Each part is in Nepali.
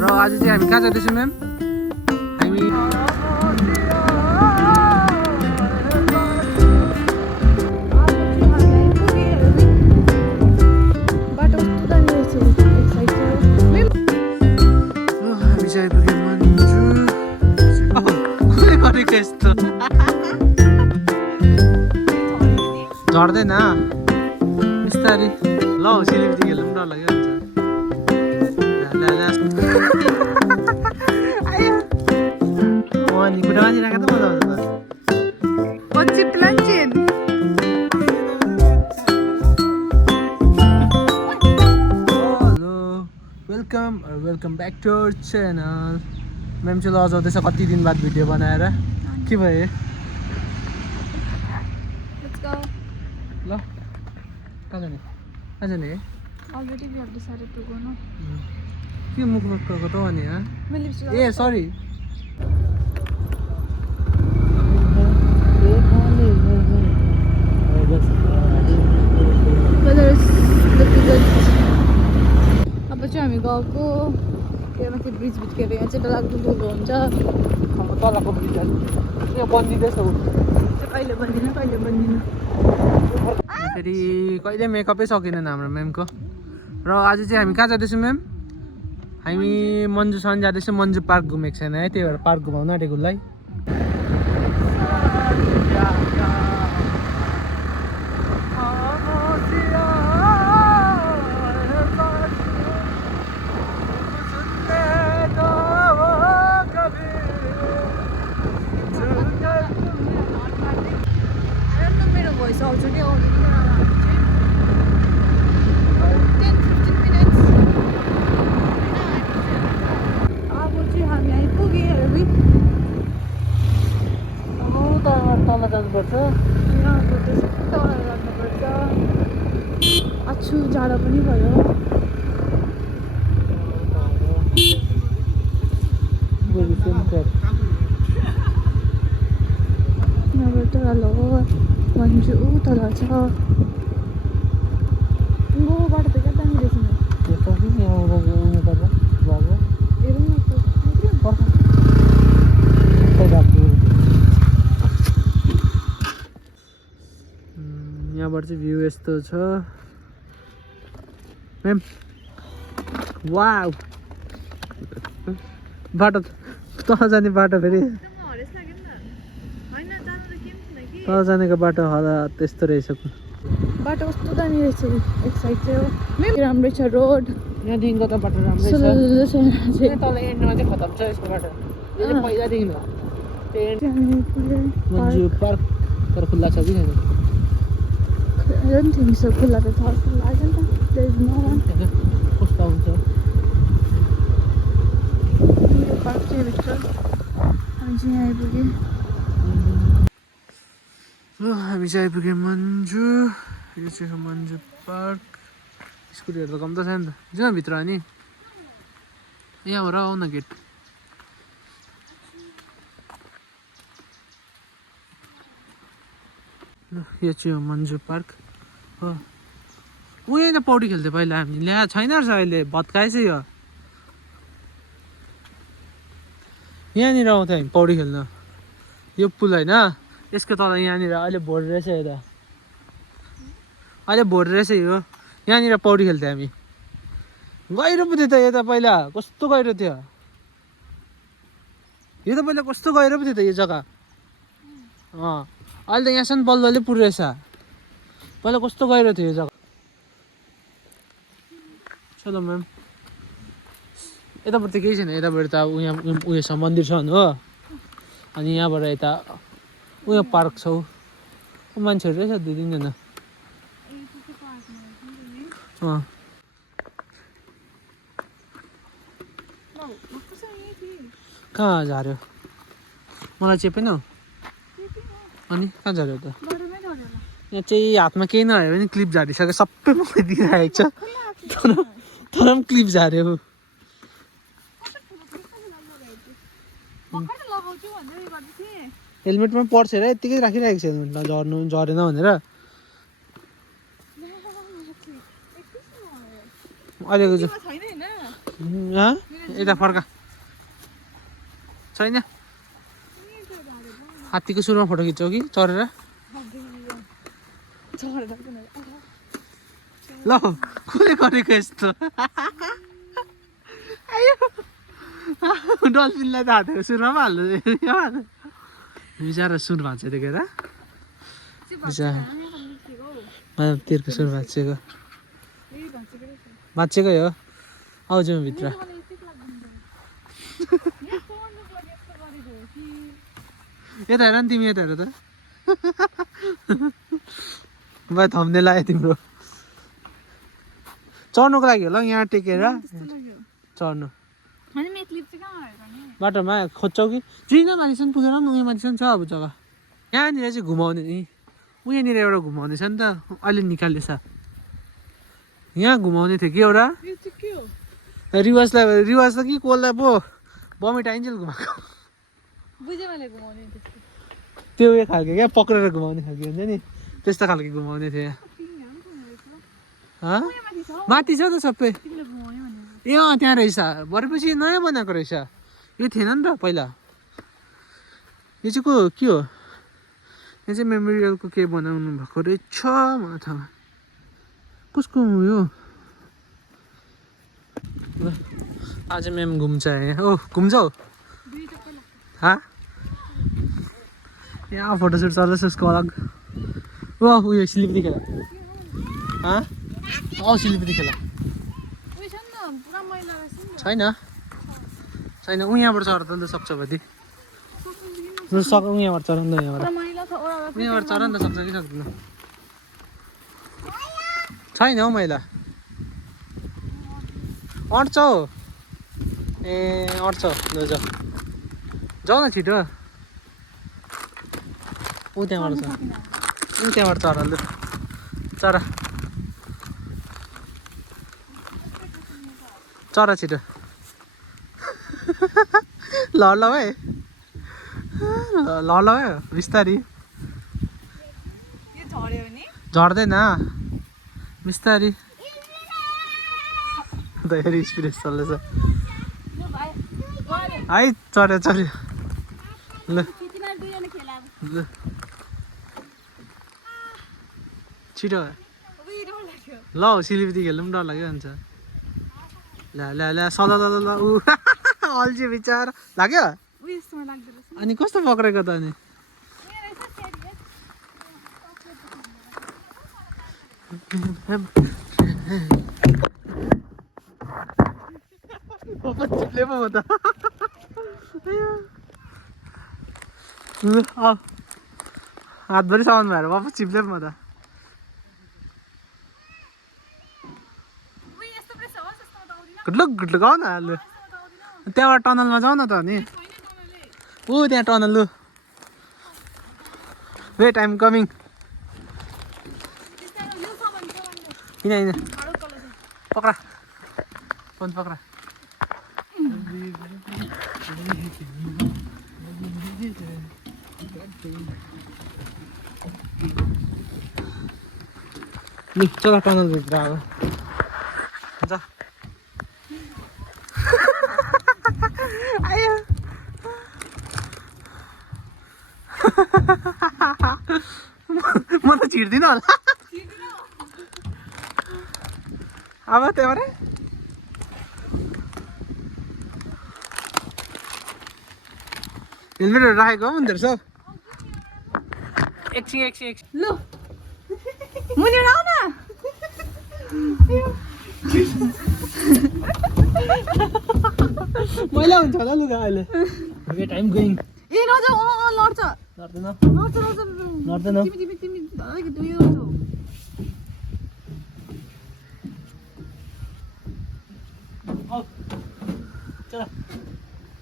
र आज चाहिँ हामी कहाँ जाँदैछौँ म्याम? हामी चाहिँ आइपुग्यौँ मन्जु। कसले गरेको यस्तो? झर्दैन बिस्तारी। ल सिलिपति खेल्नु पनि डर लागिहाल्छ। अनि कुरा मानिरहेको त मजा आउँछ त। Oggi planchen. Welcome back to our channel. Ma'am चाहिँ लज आउँदैछ कति दिन बाद भिडियो बनाएर। के भयो? Let's go. ल कहाँ जाने? कहाँ जाने? Already we have decided to go, no? के मुख भएको त अनि यहाँ? My lips are A sorry. weather is looking good. अब चाहिँ हामी गएको त्यो माथि ब्रिज भित्केर यहाँ चाहिँ डरलाग्दो धुलो हुन्छ। तलको ब्रिज यहाँ बनिँदैछ। कहिले बन्दिनँ फेरि कहिले मेकअपै सकेन हाम्रो म्यामको। र आज चाहिँ हामी कहाँ जाँदैछौँ म्याम? हामी मन्जुसँग जाँदैछौँ। मन्जु पार्क घुमेको छैन है, त्यही भएर पार्क घुमाउनु आँटेको उसलाई। मेरो भोइस आउँछ नि आउँदैन अब 10-15 minutes अब चाहिँ हामी आइपुग्यो हेर्दै। तल जानुपर्छ। यहाँको त्यस्तो तल जानुपर्छ। अछु जाडो पनि भयो। यहाँबाट तल हो मन्जु तल छ। बाटो त क्या दामी रहेछ नि। हेरौँ न त यहाँबाट चाहिँ भ्यू यस्तो छ म्याम। वाउ बाटो तल जाने बाटो फेरि तल जानेको बाटो होला त्यस्तो रहेछ। बाटो कस्तो दामी रहेछ। एक साइड चाहिँ हो राम्रै छ रोड। यहाँदेखिको त बाटो राम्रै छ। तल एन्डमा चाहिँ खतम छ यसको बाटो। यो चाहिँ पहिलादेखि हो मन्जु पार्क। तर खुल्ला छ कि छैन? I don't think so. खुल्ला त छ जस्तो लाग्छ नि त। There is no one. कस्तो हुन्छ? यो पार्क चाहिँ भित्र हामी चाहिँ यहाँ आइपुग्यो। ल हामी चाहिँ आइपुग्यौँ मन्जु। यो चाहिँ हो मन्जु पार्क। स्कुटीहरू त कम त छैन त। जाउँ भित्र अनि यहाँबाट आऊ न गेट। यो चाहिँ हो मन्जु पार्क हो। उयो त पौडी खेल्थ्यो पहिला हामी। ल्या छैन रहेछ अहिले भत्काएछ यो। यहाँनिर आउँथ्यो हामी पौडी खेल्न। यो पुल होइन यसको तल यहाँनिर अहिले भोर रहेछ यता। अहिले भोर रहेछ यो। यहाँनिर पौडी खेल्थ्यो हामी। गहिरो पो थियो त यो त पहिला। कस्तो गहिरो थियो यो त पहिला। कस्तो गहिरो पो थियो त यो जग्गा। अहिले त यहाँसम्म बल्लले पुऱ्रहेछ। पहिला कस्तो गहिरो थियो यो जग्गा। चलो म्याम यतापट्टि केही छैन। यतापट्टि त उयो छ मन्दिर छ हो। अनि यहाँबाट यता उयो पार्क छ। मान्छेहरू रहेछ 2-3 जना। कहाँ झाऱ्यो? मलाई चेपेन अनि कहाँ झाऱ्यो त? यहाँ चाहिँ हातमा केही नहाल्यो भने क्लिप झारिसक्यो। सबै मलाई दिइरहेको छ तर पनि क्लिप झाऱ्यो। हेलमेटमा पर्छ र यत्तिकै राखिरहेको छ हेलमेटमा झरेन भनेर। अहिलेको यता फर्का छैन हात्तीको सुरुमा फोटो खिच्छौ कि चढेर ल कसले गरेको यस्तो डल्फिनलाई त हातेको सुरुमा पनि हाल्नु बिचरा सुर भाँच्यो देखेर तेर्को सुर भाँचिएको भाँचेकै हो आउँछु म भित्र यता हेर नि तिमी यता हेर त भाइ थम्ने लाग्यो तिम्रो चढ्नुको लागि होला यहाँ टेकेर चढ्नु बाटोमा खोज्छौ कि जिना मानिसम्म पुगेर पनि उयो मानिसम्म छ अब जग्गा यहाँनिर चाहिँ घुमाउने नि उयाँनिर एउटा घुमाउने छ नि त अहिले निकाल्दैछ यहाँ घुमाउने थियो कि एउटा रिवाज त कि कसलाई पो बमिट आइन्जेल घुमाएको त्यो उयो खालको क्या पक्रेर घुमाउने खालको हुन्छ नि त्यस्तो खालको घुमाउने थियो यहाँ माथि छ त सबै ए त्यहाँ रहेछ भरेपछि नयाँ बनाएको रहेछ यो थिएन नि त पहिला यो चाहिँ को के हो यहाँ चाहिँ मेमोरियलको के बनाउनु भएको रहेछ मलाई थाहा कसको उयो आज म्याम घुम्छ यहाँ ओ घुम्छौ यहाँ फोटोसुट चल्दैछ उसको अलग उयो सिलिपति खेला सिलिपति खेला छैन छैन उहाँबाट चढ त सक्छ कति उहाँबाट चढ नि उहाँबाट चढ नि त सक्छ कि सक्दैन छैन हौ मैला अट्छौ ए अट्छ ल जाऊ न छिटो ऊ त्यहाँबाट छ त्यहाँबाट चढ लु चरा चरा छिटो ल है ल है बिस्तारी झर्दैन बिस्तारी धेरै स्पिड चल्दैछ है चढ्यो चढ्यो ल ल छिटो ल सिलिपति खेल्नु पनि डर लाग्यो हुन्छ ला ला ला सदा ल ऊ अल्छी विचार लाग्यो अनि कस्तो पक्रेको त अनि चिप्ले पो म त हातभरि सामान भएर वापस चिप्ले पो म त गुड्लुक आऊ न लु त्यहाँबाट टनलमा जाऊ न त अनि ऊ त्यहाँ टनल लु वेट आइम कमिङ किन होइन पक्रा फोन पक्रा चल टनल भित्र अब जा आयो म त छिर्दिनँ होला अब त्यहाँबाट हेलमेटहरू राखेको हो हुँदो रहेछ एकछिन ल मुनि आऊ न मैला हुन्छ होला लुगा अहिले वेट आइम गोइङ ए नजाऊ लड्छ लड्दैन लड्दैन तिमी चल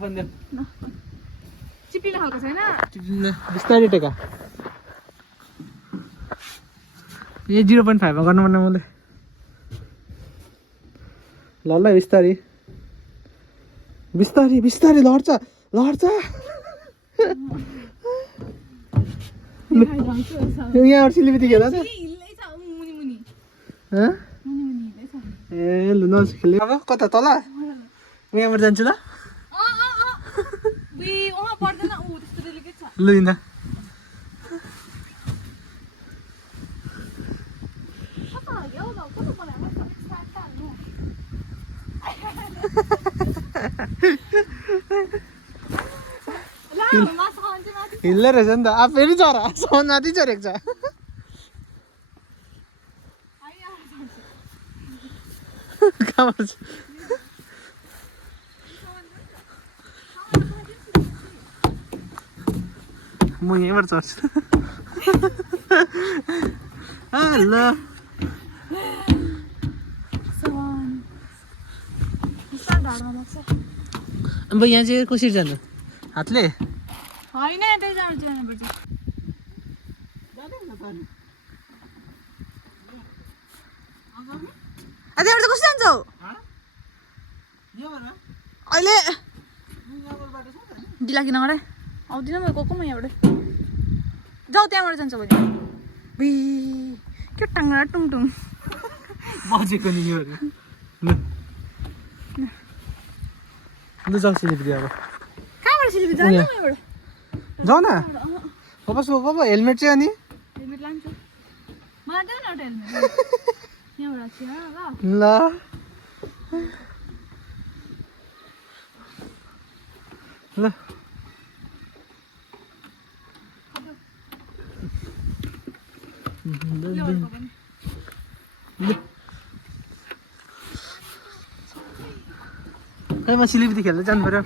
फोन दे चिप्लिने खालको छैन बिस्तारै टेका ए 0.5 मा गर्नुपर्ने मैले ल बिस्तारै बिस्तारै लड्छ यहाँ सिलिपति खेला त ए लु नजिक खेल्यो अब कता तल म यहाँबाट जान्छु ल उहाँ पर्दैन ऊ त्यस्तो डेलिकेट छ लु हिँड्दा हिँड्दै रहेछ नि त अब फेरि चरा साउन माथि चढेको छ कहाँबाट छ? म यहीँबाट चढ्छु ल अब यहाँ चाहिँ कसरी जानु हातले होइन त्यही जानुपर्छ त्यहाँबाट चाहिँ कस्तो जान्छौ अहिले ढिला किन गरे आउँदिनँ म गएको म यहाँबाट जाऊ त्यहाँबाट जान्छ भने के टाङ्रा टुङटुङ बजेको नि यो लु जाऊ सिलिगुडी अब कहाँबाट सिलिगुडी जानु यहाँबाट जाऊ न वापस गएको पो हेलमेट चाहिँ अनि हेलमेट लान्छु मलाई देऊ न एउटा हेलमेट यहाँबाट छ ल ल ल खै म सिलिगुडी खेल्दै जानु पर्यो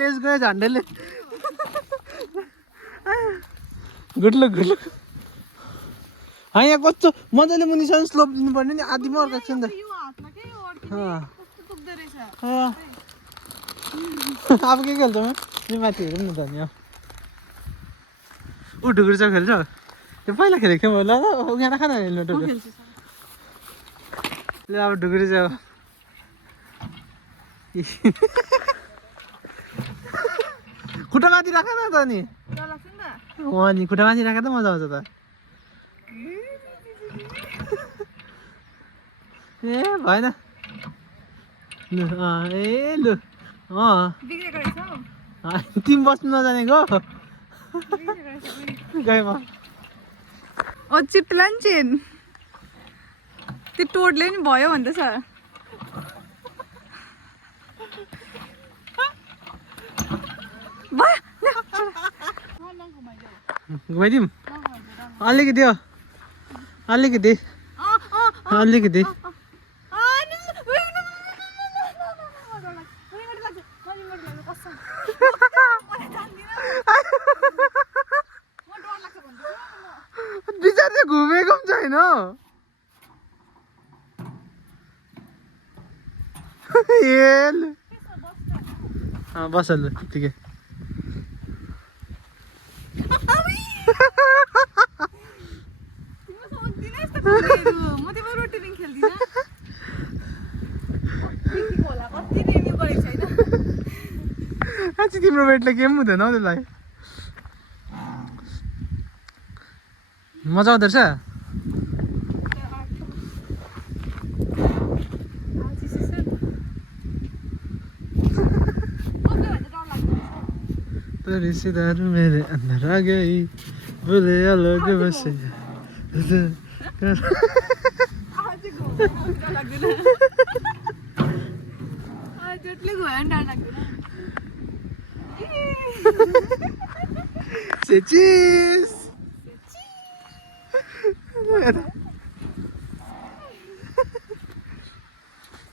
लेस गयो झन्डैले गुड लक यहाँ कस्तो मजाले मुनिसम्म स्लोप दिनुपर्ने नि आधी मर्काएको छ नि त अब के खेल्छ म माथि हेरौँ न त नि ऊ ढुकुर चाहिँ खेल्छ त्यो पहिला खेलेको थिएँ ल यहाँ राख न हेलमेटहरू ल अब ढुकुर चाहिँ खुट्टा माथि राख न त नि वहाँ नि खुट्टा माथि राखेर त मजा आउँछ त ए भएन लु ए लु तिमी बस्नु नजानेको गएँ म चिप्ट लान्छन् त्यो टोडले नि भयो भन्दैछ घुमाइदिउँ अलिकति हो अलिकति अलिकति बिचार घुमेको पनि छैन बस ल ठिकै तिम्रो वेटले केही पनि हुँदैन हौ त्यसलाई मजा आउँदो रहेछ रिश्तेदार मेरे अंदर आ गई बोले अलग बसे cheese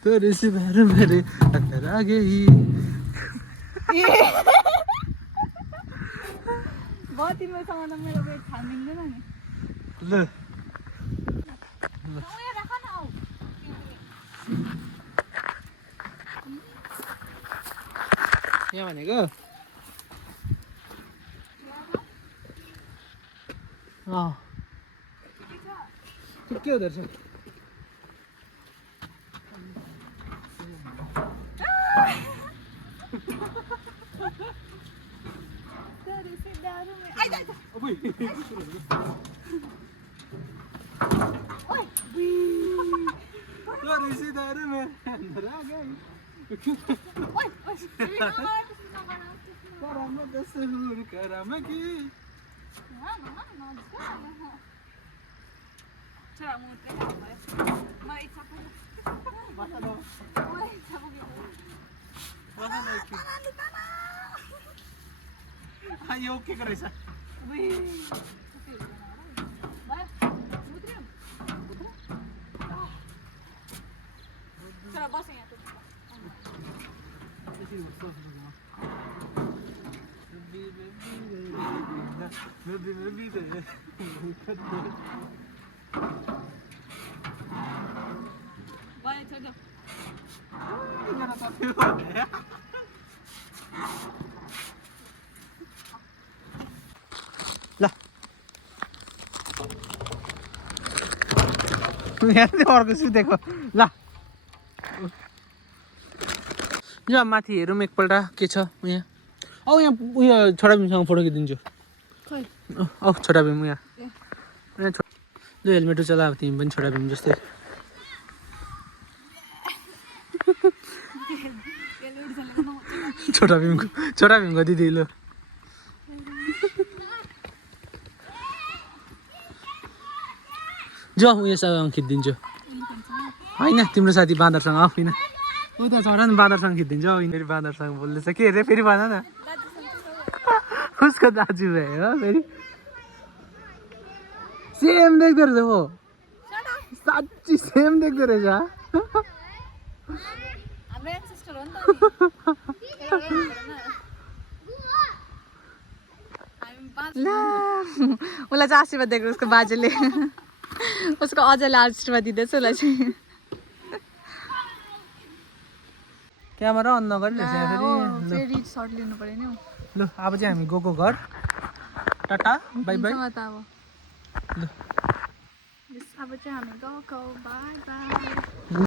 तो रिश्तेदार मेरे अंदर आ गई बहुत तिमीसँग त मेरो वेट थाहा मिल्दैन नि ल यहाँ भनेको के हुँदो रहेछ यो के रहेछ ल यहाँ अर्को सुतेको ल यो माथि हेरौँ एकपल्ट के छ यहाँ औ यहाँ उयो छोटा भीमसँग फोटो खिचिदिन्छु औ छोटा भीम यहाँ जो हेलमेट चला अब तिमी पनि छोटा भीम जस्तै छोटा भीमको दिदी लो जो उयोसँग खिचिदिन्छु होइन तिम्रो साथी बाँदरसँग आऊ किन ऊ त छोरा नि बाँदरसँग खिचिदिन्छु हौ फेरि बाँदरसँग बोल्दैछ के अरे फेरि भन न उसको दाजु भयो हो फेरि सेम देख्दो रहेछ हो साँच्ची सेम देख्दो रहेछ ल उसलाई चाहिँ आशीर्वाद दिएको उसको बाजेले उसको अझैले आशीर्वाद दिँदैछ उसलाई चाहिँ क्यामेरा अन नगरिरहेछ फेरि सर्ट लिनु पर्यो नि ल अब चाहिँ हामी गएको घर टाटा बाई बाई त अब ल अब चाहिँ हामी गएको बाई बाई